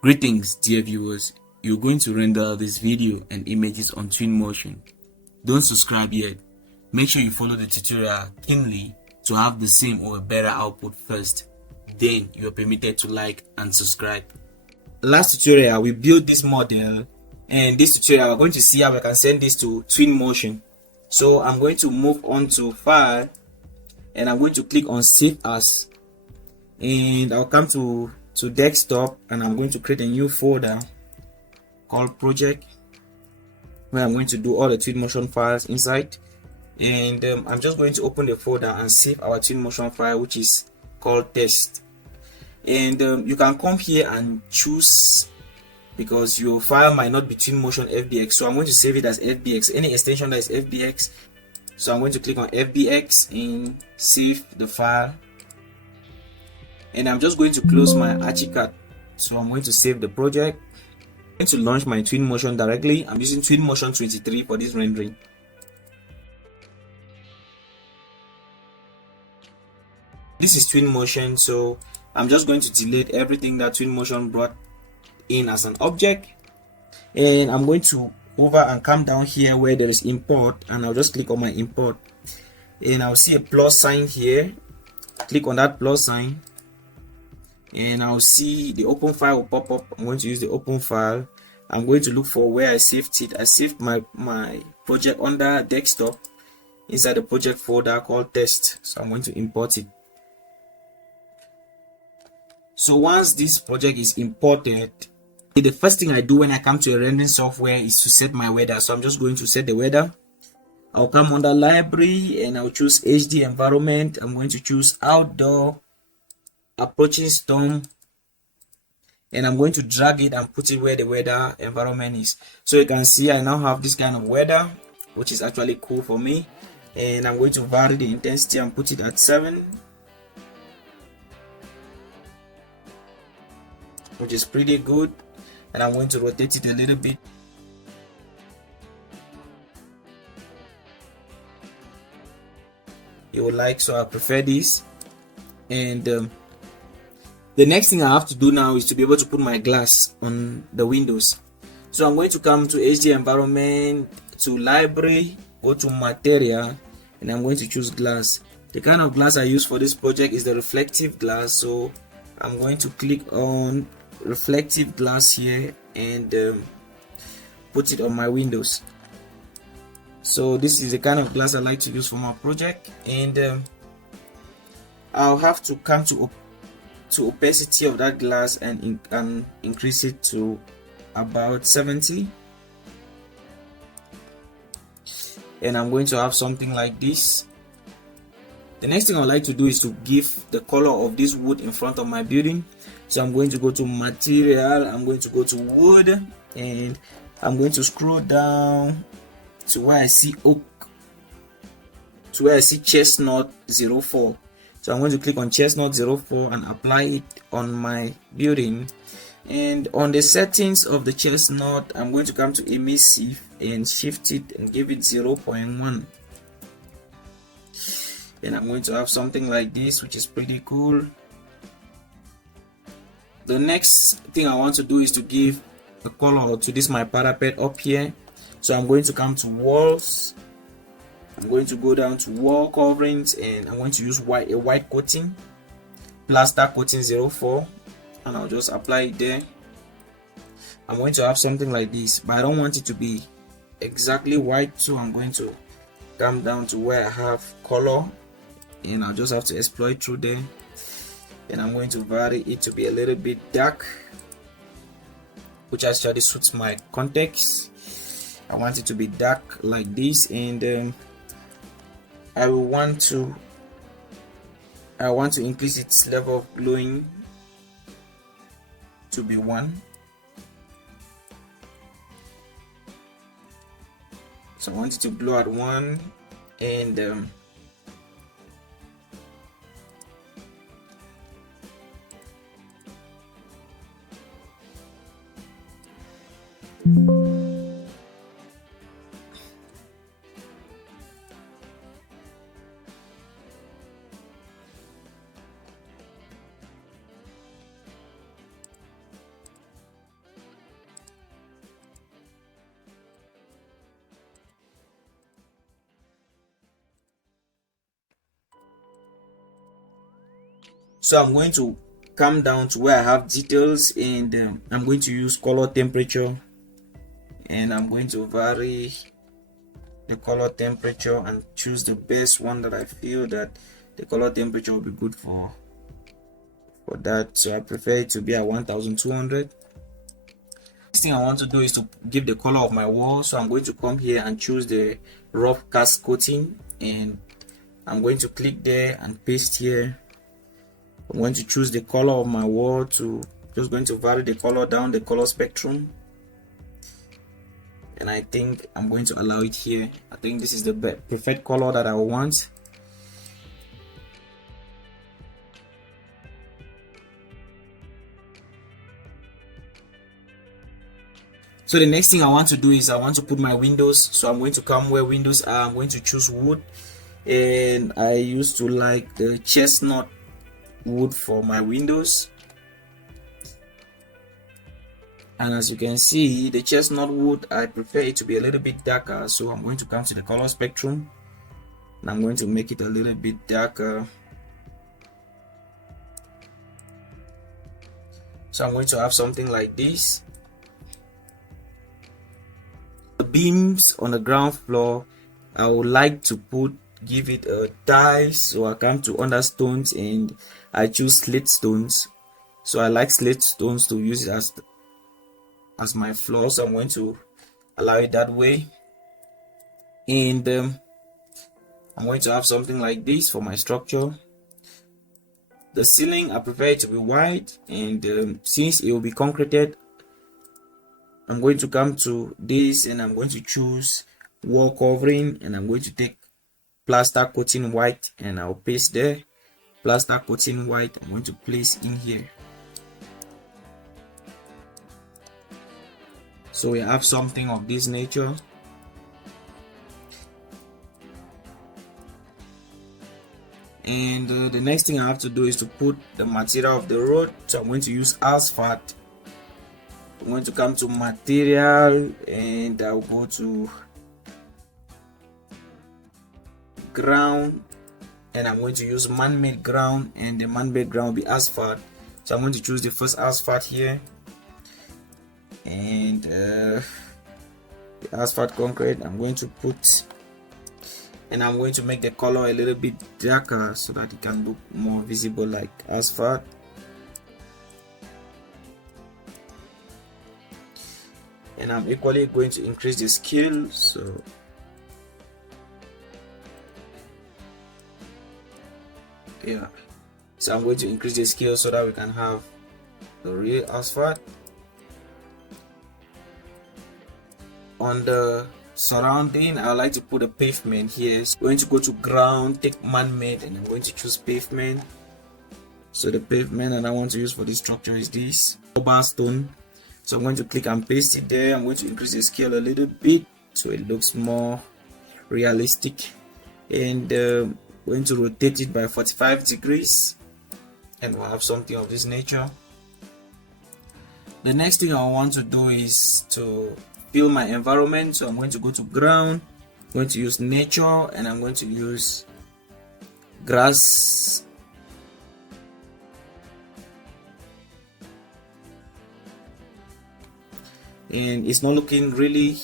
Greetings, dear viewers. You're going to render this video and images on Twinmotion. Don't subscribe yet. Make sure you follow the tutorial keenly to have the same or a better output first. Then you are permitted to like and subscribe. Last tutorial we built this model, and this tutorial we're going to see how we can send this to Twinmotion. So I'm going to move on to File, and I'm going to click on Save As, and I'll come to desktop, and I'm going to create a new folder called project, where I'm going to do all the Twinmotion files inside. And I'm just going to open the folder and save our Twinmotion file, which is called test. And you can come here and choose, because your file might not be Twinmotion FBX, so I'm going to save it as FBX, any extension that is FBX. So I'm going to click on FBX and save the file, and I'm just going to close my Archicad. So I'm going to save the project. I'm going to launch my Twinmotion directly. I'm using Twinmotion 23 for this rendering. This is Twinmotion, so I'm just going to delete everything that Twinmotion brought in as an object, and I'm going to over and come down here where there is import, and I'll just click on my import, and I'll see a plus sign here. Click on that plus sign, and I'll see the open file will pop up. I'm going to use the open file. I'm going to look for where I saved it. I saved my project under desktop inside the project folder called test, so I'm going to import it. So once this project is imported, the first thing I do when I come to a rendering software is to set my weather. So I'm just going to set the weather. I'll come under library, and I'll choose HD environment. I'm going to choose outdoor approaching storm, and I'm going to drag it and put it where the weather environment is. So you can see I now have this kind of weather, which is actually cool for me. And I'm going to vary the intensity and put it at 7, which is pretty good. And I'm going to rotate it a little bit. You will like, so I prefer this. And the next thing I have to do now is to be able to put my glass on the windows. So I'm going to come to HD environment, to library, go to material, and I'm going to choose glass. The kind of glass I use for this project is the reflective glass, so I'm going to click on reflective glass here and put it on my windows. So this is the kind of glass I like to use for my project, and I'll have to come to opacity of that glass and increase it to about 70, and I'm going to have something like this. The next thing I would like to do is to give the color of this wood in front of my building. So I'm going to go to material, I'm going to go to wood, and I'm going to scroll down to where I see oak, to where I see chestnut 04. So I'm going to click on chestnut 04 and apply it on my building. And on the settings of the chestnut, I'm going to come to emissive and shift it and give it 0.1. And I'm going to have something like this, which is pretty cool. The next thing I want to do is to give a color to this my parapet up here. So I'm going to come to walls. I'm going to go down to wall coverings, and I'm going to use a white coating, plaster coating 04, and I'll just apply it there. I'm going to have something like this, but I don't want it to be exactly white, so I'm going to come down to where I have color, and I'll just have to exploit through there, and I'm going to vary it to be a little bit dark, which actually suits my context. I want it to be dark like this, and I want to increase its level of glowing to be 1. So I want it to glow at 1, and So I'm going to come down to where I have details, and I'm going to use color temperature, and I'm going to vary the color temperature and choose the best one that I feel that the color temperature will be good for that. So I prefer it to be at 1200. Next thing I want to do is to give the color of my wall. So I'm going to come here and choose the rough cast coating, and I'm going to click there and paste here. I'm going to choose the color of my wall, to just going to vary the color down the color spectrum, and I think I'm going to allow it here. I think this is the preferred color that I want. So the next thing I want to do is I want to put my windows. So I'm going to come where windows are. I'm going to choose wood, and I used to like the chestnut wood for my windows. And as you can see, the chestnut wood, I prefer it to be a little bit darker. So I'm going to come to the color spectrum, and I'm going to make it a little bit darker. So I'm going to have something like this. The beams on the ground floor, I would like to give it a dye. So I come to understones, and I choose slate stones. So I like slate stones to use it as my floor. So I'm going to allow it that way, and I'm going to have something like this for my structure. The ceiling, I prefer it to be white, and since it will be concreted, I'm going to come to this, and I'm going to choose wall covering, and I'm going to take plaster coating white, and I'll paste there. Plaster coating white, I'm going to place in here. So we have something of this nature. And the next thing I have to do is to put the material of the road. So I'm going to use asphalt. I'm going to come to material, and I'll go to ground, and I'm going to use man-made ground, and the man-made ground will be asphalt. So I'm going to choose the first asphalt here, and the asphalt concrete I'm going to put, and I'm going to make the color a little bit darker so that it can look more visible like asphalt. And I'm equally going to increase the scale. So yeah, so I'm going to increase the scale so that we can have the real asphalt. On the surrounding, I like to put a pavement here. So I'm going to go to ground, take man-made, and I'm going to choose pavement. So the pavement that I want to use for this structure is this bar stone. So I'm going to click and paste it there. I'm going to increase the scale a little bit so it looks more realistic, and going to rotate it by 45 degrees, and we'll have something of this nature. The next thing I want to do is to fill my environment. So I'm going to go to ground, I'm going to use nature, and I'm going to use grass. And it's not looking really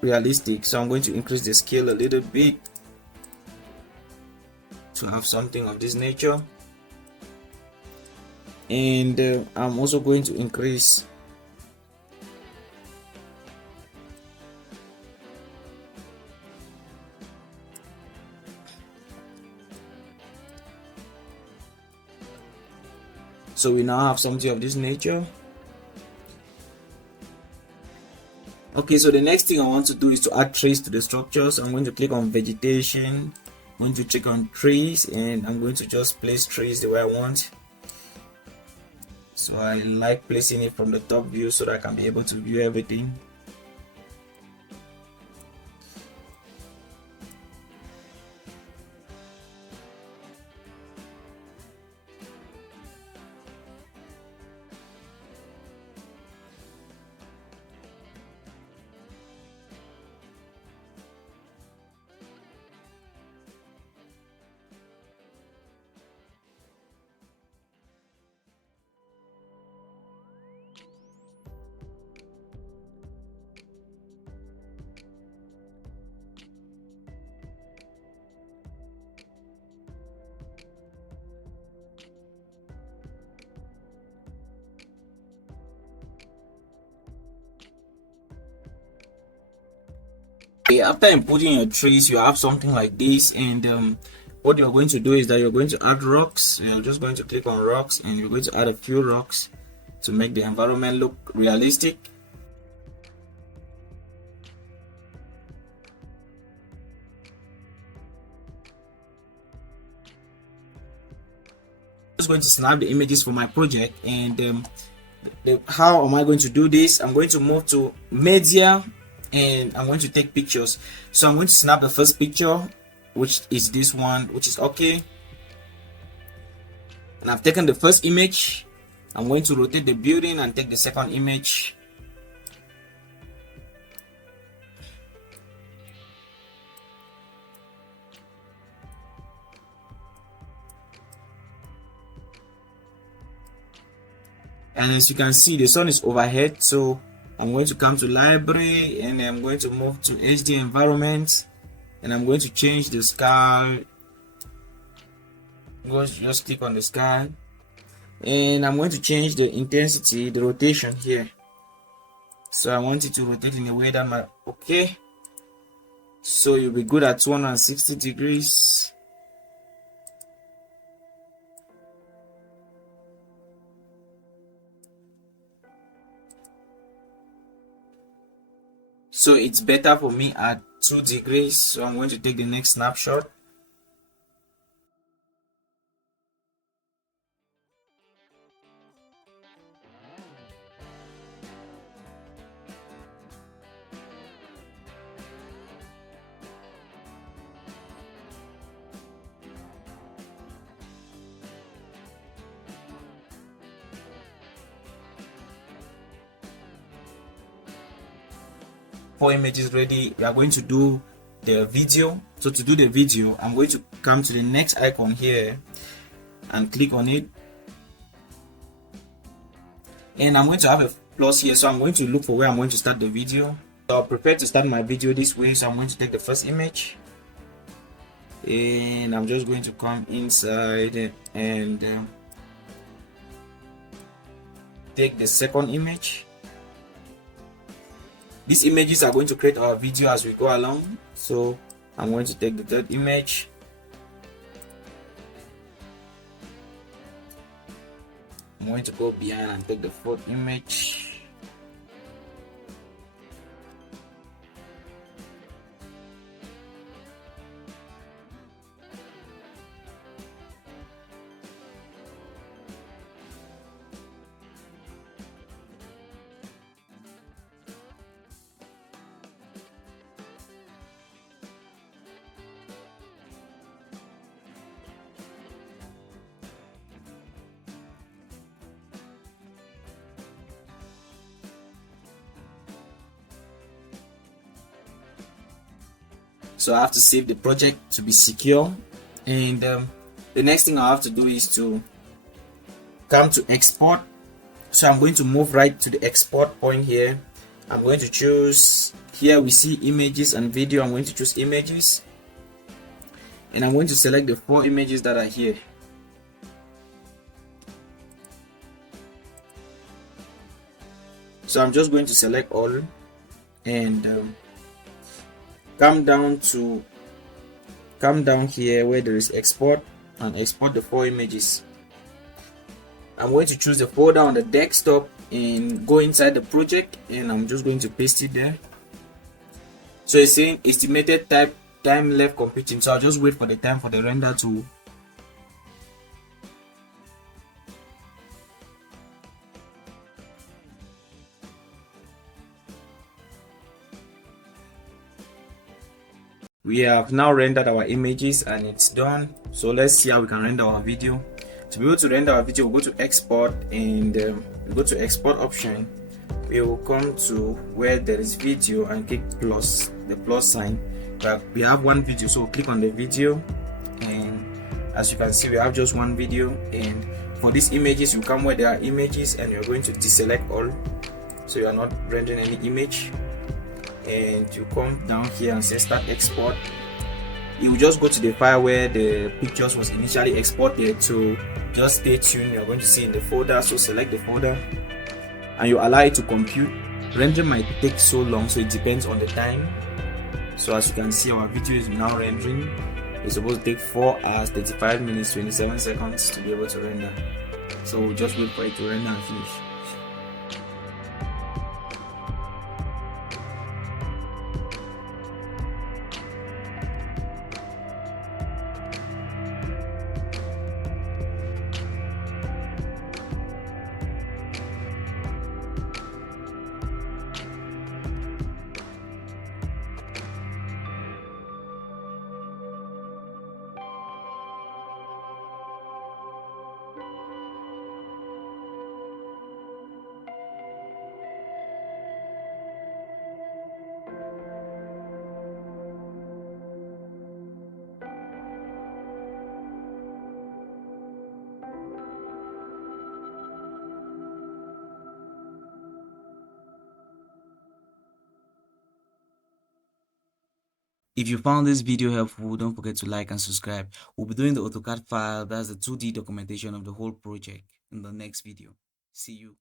realistic, so I'm going to increase the scale a little bit to have something of this nature. And I'm also going to increase so we now have something of this nature. Okay, so the next thing I want to do is to add trees to the structure. So I'm going to click on vegetation, I'm going to check on trees, and I'm going to just place trees the way I want. So I like placing it from the top view so that I can be able to view everything. Okay, after inputting your trees, you have something like this, and what you're going to do is that you're going to add rocks. You're just going to click on rocks, and you're going to add a few rocks to make the environment look realistic. I'm just going to snap the images for my project, and how am I going to do this? I'm going to move to media, and I'm going to take pictures. So I'm going to snap the first picture, which is this one, which is okay. And I've taken the first image. I'm going to rotate the building and take the second image. And as you can see, the sun is overhead, so I'm going to come to library, and I'm going to move to HD environment, and I'm going to change the sky. Just click on the sky, and I'm going to change the intensity, the rotation here. So I want it to rotate in a way that my okay. So you'll be good at 260 degrees. So it's better for me at 2 degrees. So I'm going to take the next snapshot. Four images ready. We are going to do the video. So to do the video, I'm going to come to the next icon here and click on it, and I'm going to have a plus here. So I'm going to look for where I'm going to start the video. So I prefer to start my video this way. So I'm going to take the first image, and I'm just going to come inside and take the second image. These images are going to create our video as we go along. So I'm going to take the third image. I'm going to go behind and take the fourth image. So I have to save the project to be secure, and the next thing I have to do is to come to export. So I'm going to move right to the export point here. I'm going to choose, here we see images and video. I'm going to choose images, and I'm going to select the 4 images that are here. So I'm just going to select all, and come down here where there is export, and export the 4 images. I'm going to choose the folder on the desktop and go inside the project, and I'm just going to paste it there. So it's saying estimated time left computing, so I'll just wait for the time for the render to we have now rendered our images and it's done. So let's see how we can render our video. To be able to render our video, we'll go to export, and we'll go to export option. We will come to where there is video and click plus, the plus sign. But we have one video, so we'll click on the video, and as you can see, we have just one video. And for these images, you come where there are images, and you're going to deselect all, so you are not rendering any image. And you come down here and say start export. You will just go to the file where the pictures was initially exported, so just stay tuned. You're going to see in the folder, so select the folder and you allow it to compute. Rendering might take so long, so it depends on the time. So as you can see, our video is now rendering. It's supposed to take 4 hours 35 minutes 27 seconds to be able to render. So we'll just wait for it to render and finish. If you found this video helpful, don't forget to like and subscribe. We'll be doing the AutoCAD file, that's the 2D documentation of the whole project, in the next video. See you.